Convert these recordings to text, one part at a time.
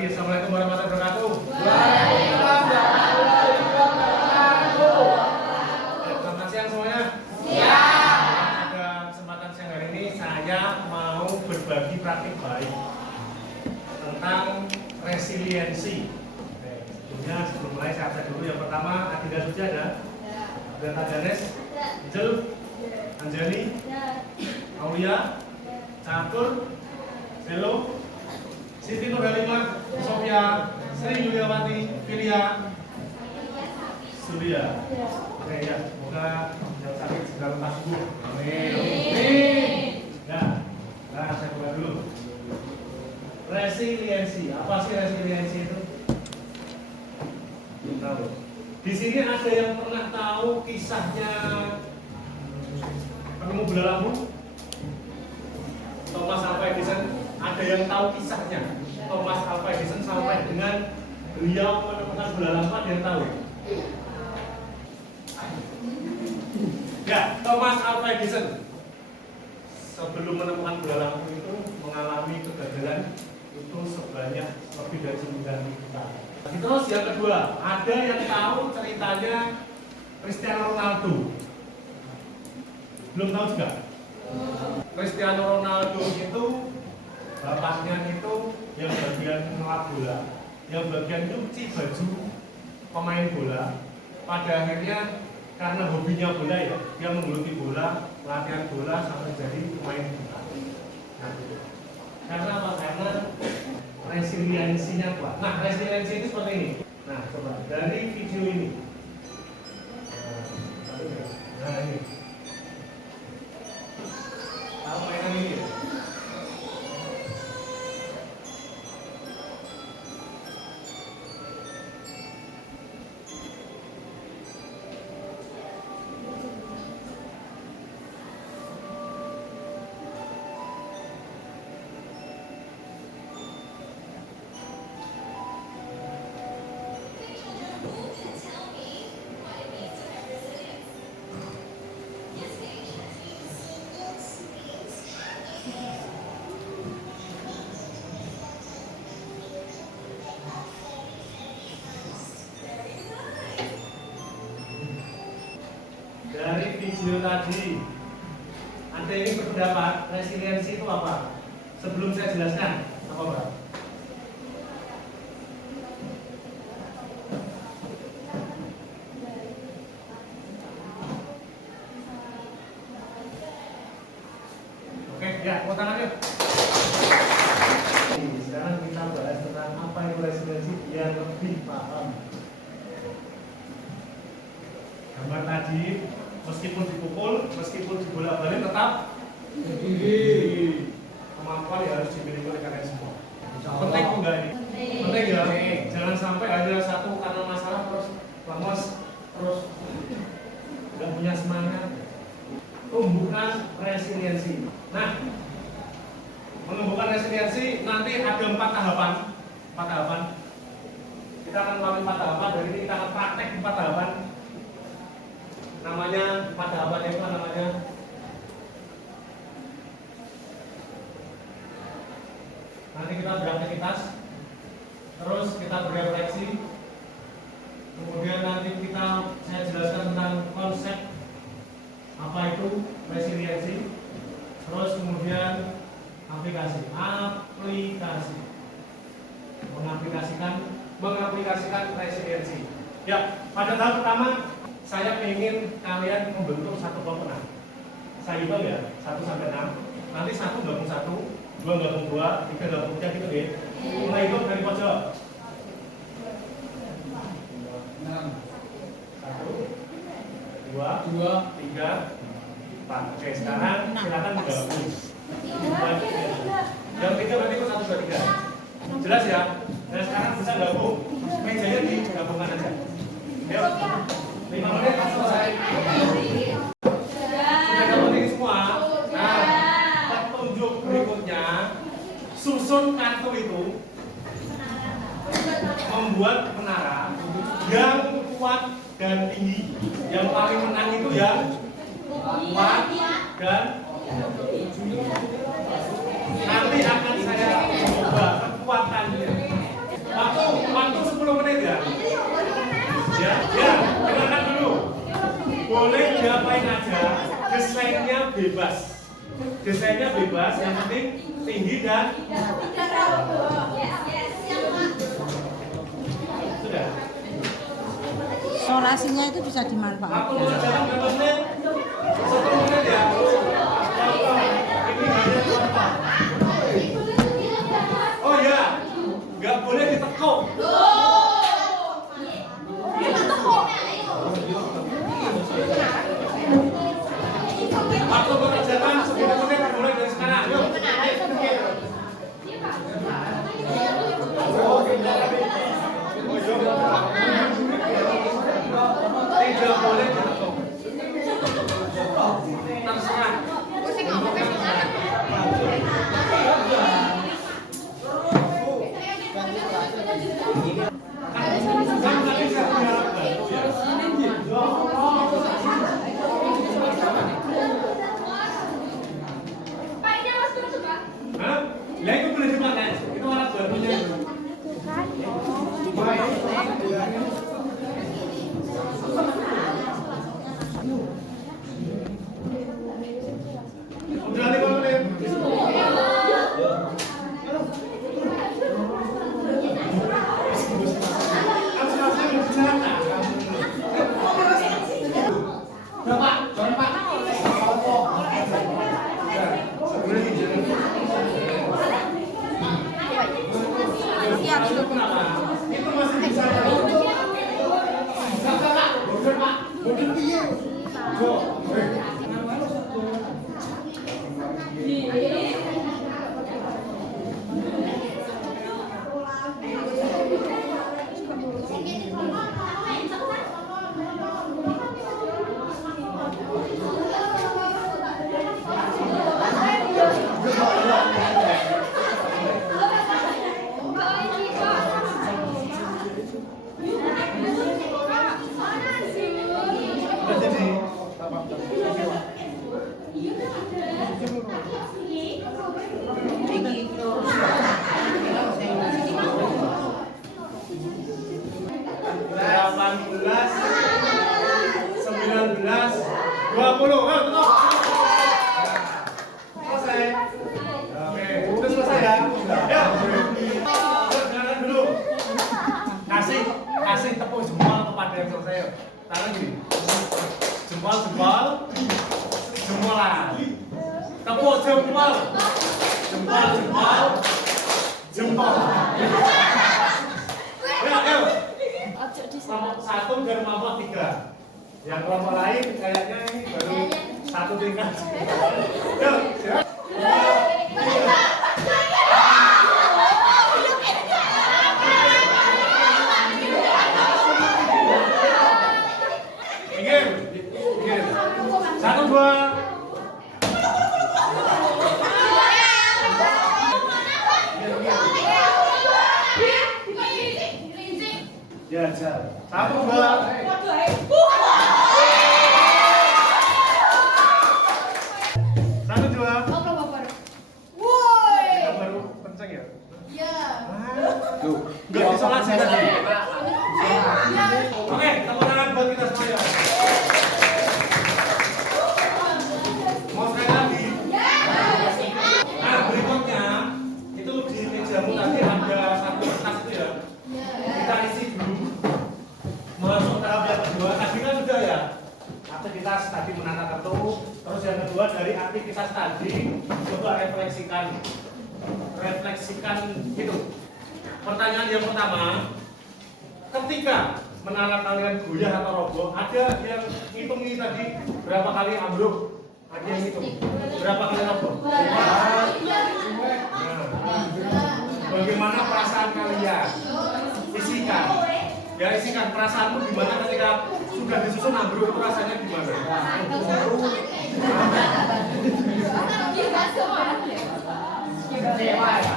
Assalamualaikum warahmatullahi wabarakatuh. Selamat siang semuanya. Pada kesempatan siang hari ini saya mau berbagi praktik baik tentang resiliensi. Sebelumnya sebelum mulai saya absen dulu. Yang pertama Adinda Suci ada? Ada Ganes, Angel, Anjani, Aulia, Catur, Selo, Siti Nurhalimah, Sofia, Sri Yuliawati, Filia, Surya. Oke ya, semoga yang sakit segera lepas sembuh. Amin. Nah, saya buka dulu. Resiliensi. Apa sih resiliensi itu? Belum tahu. Di sini ada yang pernah tahu kisahnya penemu bola lampu? Thomas Alva Edison. Ada yang tahu kisahnya Thomas Alva Edison sampai dengan beliau menemukan bola lampu? Ada yang tahu? Ya, Thomas Alva Edison sebelum menemukan bola lampu itu mengalami kegagalan itu sebanyak lebih dari 9 kali. Terus yang kedua, ada yang tahu ceritanya Cristiano Ronaldo? Belum tahu juga? Cristiano Ronaldo itu bapaknya itu yang bagian ngelap bola, yang bagian nyuci baju pemain bola. Pada akhirnya karena hobinya bola ya, dia menggeluti bola, latihan bola sampai jadi pemain bola. Nah, karena apa? Karena resiliensinya kuat. Nah, resiliensi itu seperti ini. Nah, coba dari video ini. Nah, ini. Tahu mainan ini ya? Dari video tadi, ada ini berpendapat resiliensi itu apa? Sebelum saya jelaskan, apa Pak? Oke, ya, mau tangan yuk. Sekarang kita bahas tentang apa itu resiliensi biar lebih paham. Gambar tadi, meskipun dipukul, meskipun dibolak-balik tetap tinggi. Kemampuan yang harus dimiliki oleh kalian semua. Penting enggak ini? Penting ya. Jangan sampai ada satu karena masalah terus lemes, terus nggak punya semangat. Tumbuhkan resiliensi. Nah, menumbuhkan resiliensi nanti ada 4 tahapan. 4 tahapan. Kita akan melalui 4 tahapan. Dari ini kita akan praktek 4 tahapan. Namanya 4 tahapan itu namanya nanti kita beraktivitas, terus kita berefleksi, kemudian nanti saya jelaskan tentang konsep apa itu resiliensi, terus kemudian aplikasi, mengaplikasikan resiliensi. Ya, pada tahap pertama saya ingin kalian membentuk satu kelompok. Saya hitung ya, 1 sampai 6. Nanti 1 gabung 1, 2 gabung 2, 3 gabung 3 gitu ya. Mulai hitung dari pojok. 1, 2, 3, 4. Oke, sekarang silakan gabung. Yang 3 berarti ikut 1, 2, 3. Jelas ya? Nah sekarang bisa gabung. Mejanya digabungkan aja. Yuk. 5 menit selesai. Sudah gabung ini semua. Nah, petunjuk berikutnya, susun kartu itu, membuat menara yang kuat dan tinggi. Yang paling menang itu yang kuat dan nanti akan saya coba kekuatannya. desainnya bebas. Desainnya bebas, yang penting tinggi dan sudah. Solasinya itu bisa dimanfaatkan. Aku mau jalan berapa menit? 1 menit ya. Ini hanya contoh. Oh ya, nggak boleh ditekuk. Waktu mengerjakan 10 menit dimulai dari sekarang. Yuk. Tidak boleh ditekuk. Terserah. Lah itu boleh dipakai. Itu alat barunya itu. Udah 5 menit. Itu masih bisa. Kasih tepuk jempol kepada yang selesai. Tangan gini. Jempol, jempolan. Tepuk jempol. Jempol. Ayo. Kelompok 1 dan kelompok 3. Yang kelompok lain kayaknya ini baru 1 tingkat. Yuk, siap. Satu, dua. Ya, jalan. 1, 2. Satu, dua. Kita baru kenceng ya? Iya. Enggak isolasi tadi. Oke, tepuk tangan buat kita semuanya. Mau sekali lagi? Nah, berikutnya itu di mejamu tadi ada satu kertas itu ya. Kita isi dulu. Masuk tahap yang kedua. Tadi kan sudah ya. Aktivitas tadi menata kartu. Terus yang kedua dari aktivitas tadi coba refleksikan itu. Pertanyaan yang pertama, ketika menara kalian goyah atau roboh, ada yang hitungi tadi berapa kali ambruk? Ada yang hitung berapa kali roboh? Nah, bagaimana perasaan kalian? Isikan. Ya, isikan perasaanmu gimana ketika sudah disusun ambruk itu rasanya gimana? Kecewa ya?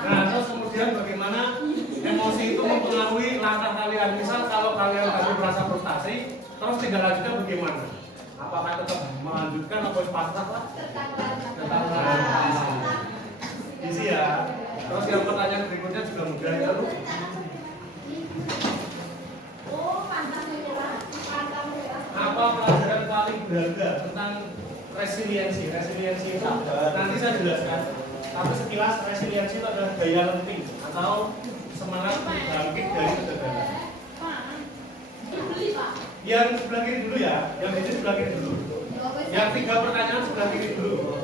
Nah, terus kemudian bagaimana emosi itu mempengaruhi langkah kalian? Misal kalau kalian tadi merasa frustasi, terus tinggal lanjutnya bagaimana? Apakah tetap melanjutkan atau pasrah lah? Isi ya. Terus yang pertanyaan berikutnya juga mudah ya, lu. Apa pelajaran paling berharga tentang resiliensi? Resiliensi itu nanti saya jelaskan. Tapi sekilas resiliensi itu adalah daya lenting atau semangat bangkit dari kegagalan. Yang sebelah kiri dulu ya, yang ini sebelah kiri dulu. Yang 3 pertanyaan sebelah kiri dulu.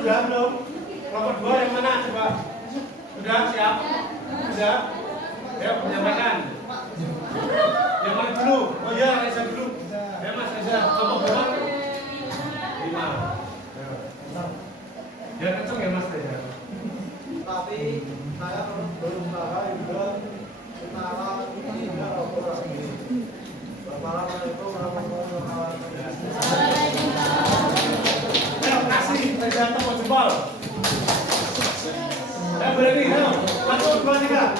Sudah belum? Kelompok 2 yang mana coba? Sudah siap? Sudah? Ya, menyampaikan. Yang mana dulu? Oh iya, Reza dulu. Ya Mas Reza, kelompok 2. 5. Ya kenceng ya Mas Reza. Tapi saya berusaha juga setara tidak operasi. Assalamualaikum warahmatullahi wabarakatuh. Ayo kasih Reza tepuk jempol. Ayo berani, ayo. 1, 2, 3.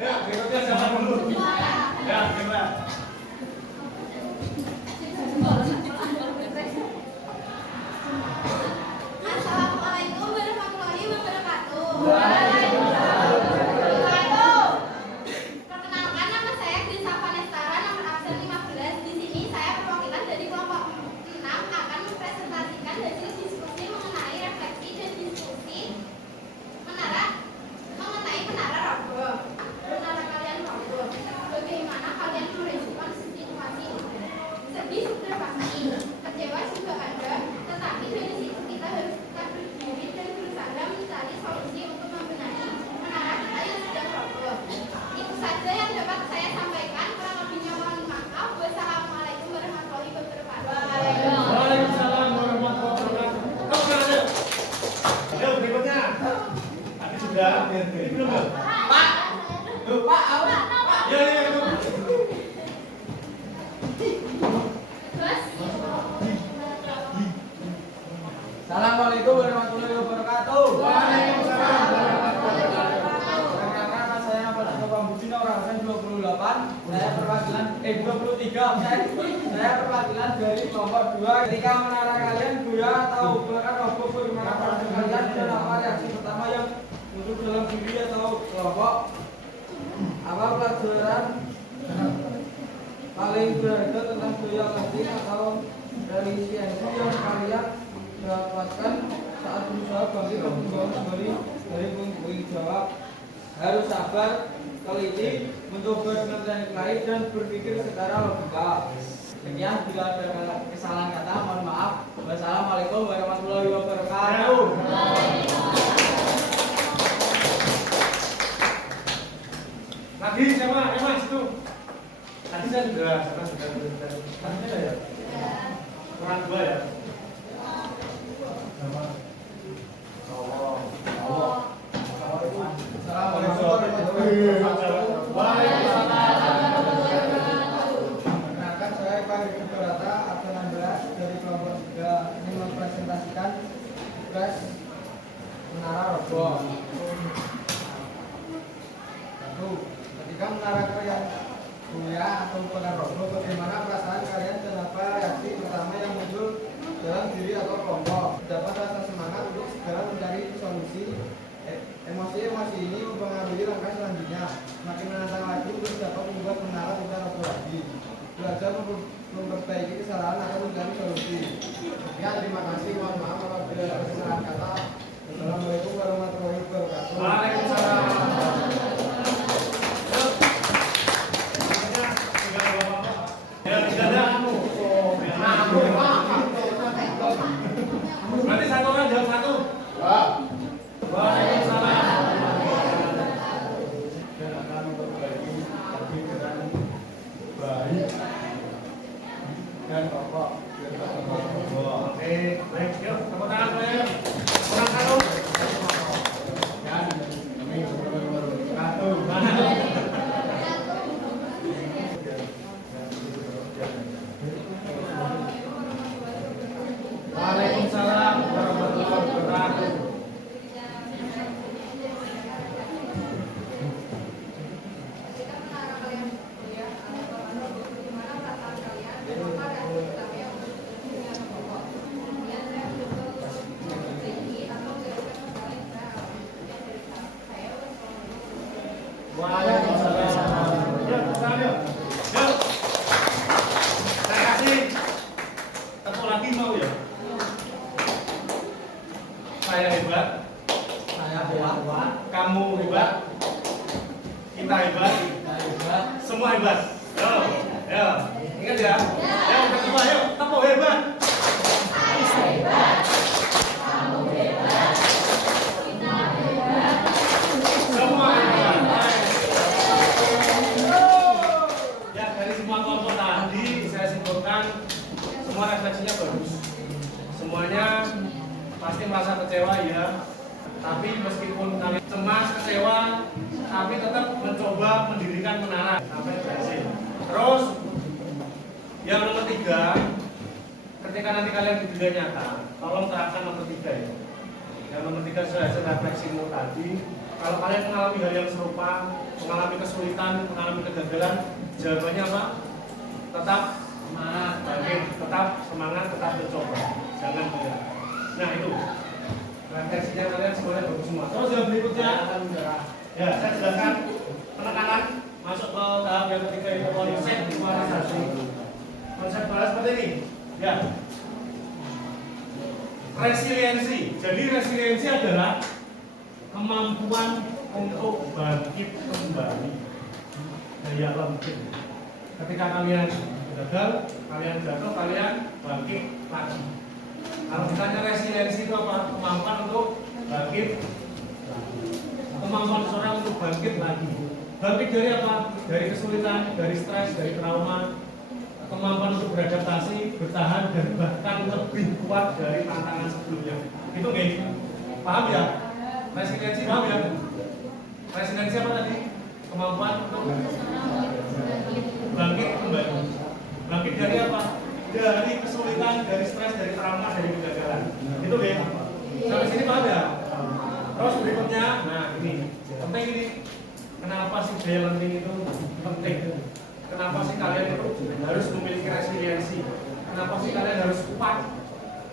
Ya, berikutnya siapa dulu? Ya, coba. Assalamualaikum warahmatullahi wabarakatuh. Perkenalkan, nama saya Grisa Vanestara, nomor absen 15. Di sini saya perwakilan dari kelompok 6 akan mempresentasikan hasil diskusi mengenai refleksi dan diskusi mengenai menara roboh. Menara kalian roboh. Bagaimana kalian merespon situasi ini? Sedih sudah pasti, kecewa juga ada, tetapi dari situ kita harus tetap berdiri dan berusaha mencari solusi untuk membenahi menara kita yang sedang roboh. Itu saja yang dapat saya sampaikan. Kurang lebihnya mohon maaf. Wassalamualaikum warahmatullahi wabarakatuh. Waalaikumsalam warahmatullahi wabarakatuh. Kau mana? Ayo berikutnya. Tadi sudah. Ini belum belum? Pak, Ya, ya, itu. Terus, Assalamualaikum warahmatullahi wabarakatuh. Waalaikumsalam warahmatullahi wabarakatuh. Perkenalkan, nama saya Bapak Budi, nomor absen 28. Saya perwakilan 23. Saya perwakilan dari kelompok 2. Ketika menara kalian goyah atau bahkan roboh, bagaimana proses kalian dan apa reaksi pertama yang untuk dalam diri atau kelompok? Apa pelajaran paling berharga tentang daya lenting atau resiliensi yang kalian dapatkan saat berusaha bangkit dan membangun kembali dari puing-puing? Jawab: harus sabar, teliti, mencoba dengan teknik lain dan berpikir secara logika. Sekian, bila ada kesalahan kata mohon maaf. Wassalamualaikum warahmatullahi wabarakatuh. Lagi siapa? Mas itu. Tadi saya sudah. Tadi ya. Kurang 2 ya. Sama. Allah. Assalamualaikum warahmatullahi wabarakatuh. Perkenalkan, saya Pak Riki Barata, absen 16 dari kelompok 3. Ini mempresentasikan tugas menara roboh. 1. Ketika menara kalian goyah atau bukan roboh, bagaimana perasaan kalian dan apa reaksi pertama yang muncul dalam diri atau kelompok? Dapat rasa semangat untuk segera mencari solusi. Emosi-emosi ini mempengaruhi langkah selanjutnya. Semakin menantang lagi untuk dapat membuat menara tidak roboh lagi. Belajar memperbaiki kesalahan akan mencari solusi. Ya, terima kasih. Mohon maaf apabila ada kesalahan kata. Assalamualaikum warahmatullahi wabarakatuh. Waalaikumsalam. Ya, tidak ada. Berarti 1 orang jawab 1. Waalaikumsalam. Dan akan memperbaiki pikiran baik dan pokok. Oke, baik. Yuk, tepuk tangan saya. Orang satu. Ya, kami satu. Waalaikumsalam warahmatullahi ya? Ya, udah coba, ayo, tepuk hebat. Semua hebat. Ya, dari semua kelompok tadi saya simpulkan semua refleksinya bagus. Semuanya pasti merasa kecewa ya. Tapi meskipun kalian cemas, kecewa, tapi tetap mencoba mendirikan menara sampai berhasil. Terus yang nomor 3, ketika nanti kalian di dunia nyata, tolong terapkan nomor 3 ya. Yang nomor 3 sudah hasil refleksimu tadi. Kalau kalian mengalami hal yang serupa, mengalami kesulitan, mengalami kegagalan, jawabannya apa? Tetap semangat, bangkit, tetap semangat, tetap mencoba, jangan menyerah. Nah itu refleksinya kalian semuanya bagus semua. Terus yang berikutnya, ya saya jelaskan penekanan masuk ke tahap yang ketiga itu konsep visualisasi. Konsep bahasa seperti ini, ya. Resiliensi. Jadi resiliensi adalah kemampuan untuk bangkit kembali. Daya bangkit. Ketika kalian gagal, kalian jatuh, kalian bangkit lagi. Kalau ditanya resiliensi itu apa? Kemampuan untuk bangkit. Kemampuan seseorang untuk bangkit lagi. Bangkit dari apa? Dari kesulitan, dari stres, dari trauma. Kemampuan untuk beradaptasi, bertahan, dan bahkan lebih kuat dari tantangan sebelumnya. Itu nggih. Paham ya? Resiliensi paham ya? Resiliensi apa tadi? Kemampuan untuk bangkit kembali. Bangkit dari apa? Dari kesulitan, dari stres, dari trauma, dari kegagalan. Itu nggih. Sampai sini paham ya? Terus berikutnya, nah ini penting ini. Kenapa sih daya lenting itu penting? Kenapa sih kalian itu harus memiliki resiliensi? Kenapa sih kalian harus kuat?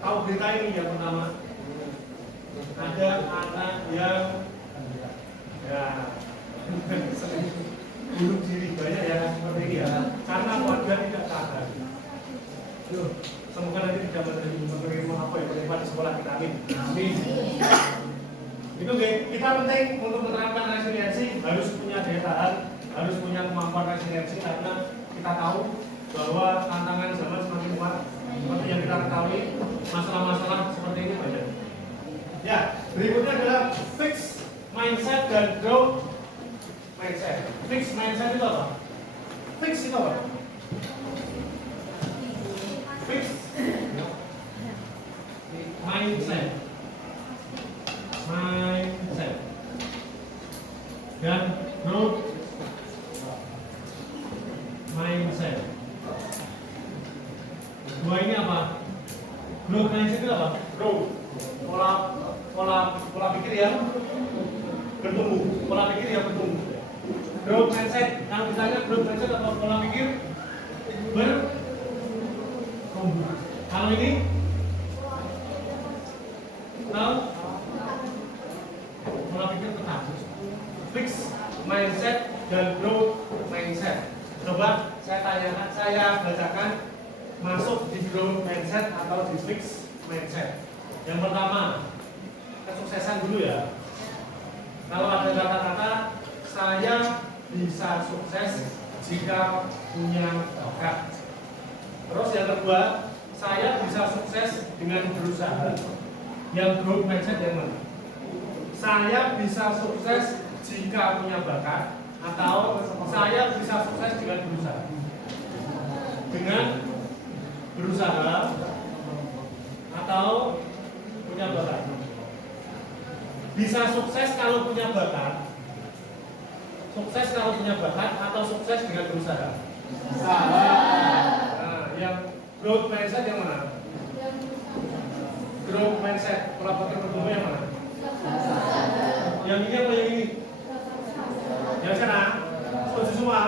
Tahu berita ini yang pertama? Ada anak yang ya bunuh diri, banyak ya seperti ini ya. Karena keluarga tidak tahan. Semoga nanti tidak menerima apa ya penerima di sekolah kita, amin. Amin. Itu kita penting untuk menerapkan resiliensi harus punya daya tahan, harus punya kemampuan resiliensi karena kita tahu bahwa tantangan zaman semakin kuat. Seperti yang kita ketahui, masalah-masalah seperti ini banyak. Ya, berikutnya adalah fix mindset dan growth mindset. Fix mindset itu apa? Fix itu apa? Fix mindset. Mindset dan growth mindset. Dua ini apa? Growth mindset itu apa? Growth, pola pikir yang bertumbuh, pola pikir yang bertumbuh. Growth mindset, kalau ditanya growth mindset atau pola pikir bertumbuh. Kalau ini, tahu? Pola pikir tetap. Fix mindset dan growth mindset. Coba saya bacakan masuk di growth mindset atau di fix mindset. Yang pertama, kesuksesan dulu ya. Kalau ada kata-kata saya bisa sukses jika punya bakat. Terus yang kedua, saya bisa sukses dengan berusaha. Yang growth mindset yang mana? Saya bisa sukses jika punya bakat, atau saya bisa sukses dengan berusaha. Dengan berusaha atau punya bakat. Bisa sukses kalau punya bakat. Sukses kalau punya bakat atau sukses dengan berusaha. Nah, yang growth mindset yang mana? Growth mindset, pola pikir bertumbuh yang mana? Yang ini apa yang ini? Yang sana? Setuju semua?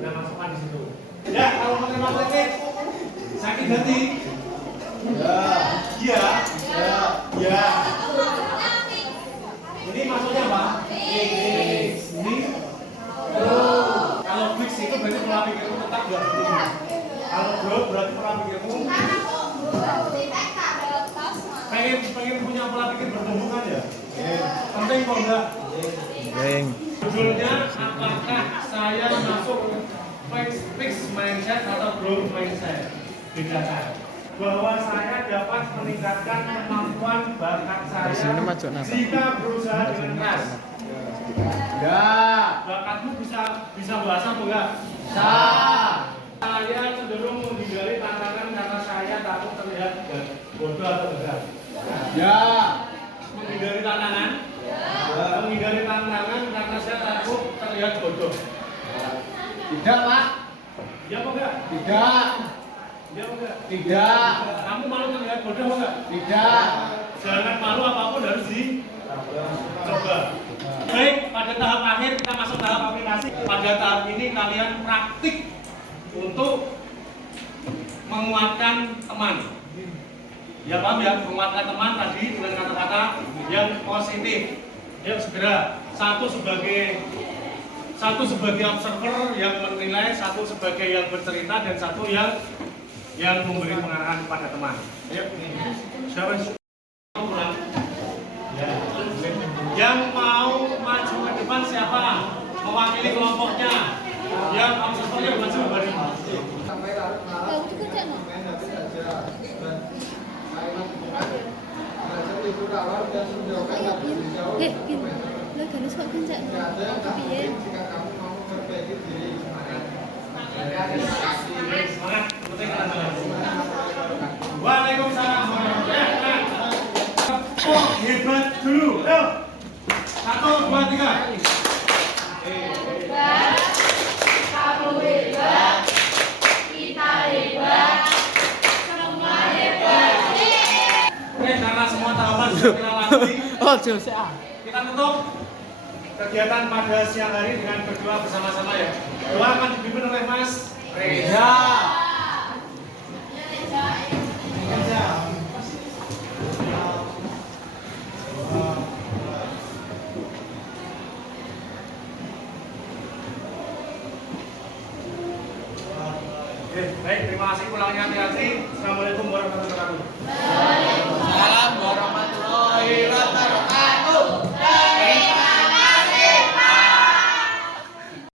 Nah, masukkan di situ. Ya, kalau menerima kritik sakit hati. Ya. Ya. Ini maksudnya apa? Fix. Ini kalau fix itu berarti pola pikirmu tetap gak bertumbuh. Kalau growth berarti pola pikirmu pengen punya pola pikir bertumbuh kan ya? Penting kok enggak? Judulnya apakah saya masuk fixed mindset atau growth mindset. Bedakan bahwa saya dapat meningkatkan kemampuan bakat saya jika berusaha dengan keras. Ya. Bakatmu bisa bahasa apa enggak? Bisa. Saya cenderung menghindari tantangan karena saya takut terlihat bodoh atau enggak? Ya. Menghindari tantangan? Ya. Menghindari tantangan karena saya takut terlihat bodoh. Tidak, Pak. Iya apa enggak? Tidak. Iya apa enggak? Tidak. Kamu malu terlihat bodoh apa enggak? Tidak. Jangan malu, apapun harus dicoba. Baik, pada tahap akhir kita masuk tahap aplikasi. Pada tahap ini kalian praktik untuk menguatkan teman. Ya paham ya, menguatkan teman tadi dengan kata-kata yang positif. Ya segera. Satu sebagai observer yang menilai, satu sebagai yang bercerita, dan satu yang memberi pengarahan kepada teman. Ayo, siapa yang pulang? Ya. Yang mau maju ke depan siapa? Mewakili kelompoknya. Yang observernya maju kembali. Sampai larut malam main HP saja dan kalimat belajar libur awal dan menjauhkan dari jauh. Tidak ada yang tak mungkin jika kamu mau memperbaiki diri. Semangat. Semangat. Waalaikumsalam warahmatullahi wabarakatuh. Oh, hebat dulu. Ayo. 1, 2, 3. Hebat, kamu hebat, kita hebat, semua hebat. Oke, karena semua tahapan sudah kita lalui, kita tutup kegiatan pada siang hari dengan berdoa bersama-sama ya. Doa akan dipimpin oleh Mas Reza. Oke, baik, terima kasih pulangnya hati-hati. Assalamualaikum.